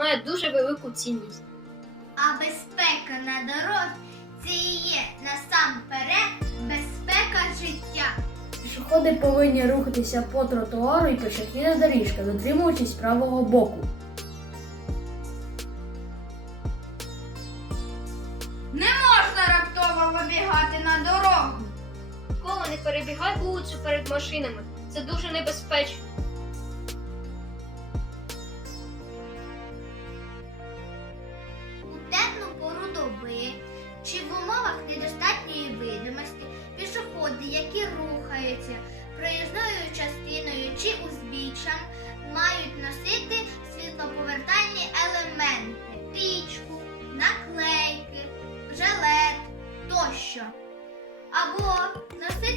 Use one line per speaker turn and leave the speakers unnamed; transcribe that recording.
має дуже велику цінність.
А безпека на дорозі це і є насамперед безпека життя.
Пішоходи повинні рухатися по тротуару і пішохідна доріжка, дотримуючись правого боку.
Не можна раптово вибігати на дорогу.
Ніколи не перебігай вулицю перед машинами. Це дуже небезпечно.
перешкоди, які рухаються проїзною частиною чи узбіччям, мають носити світлоповертальні елементи пічку, наклейки, жилет тощо. Або носити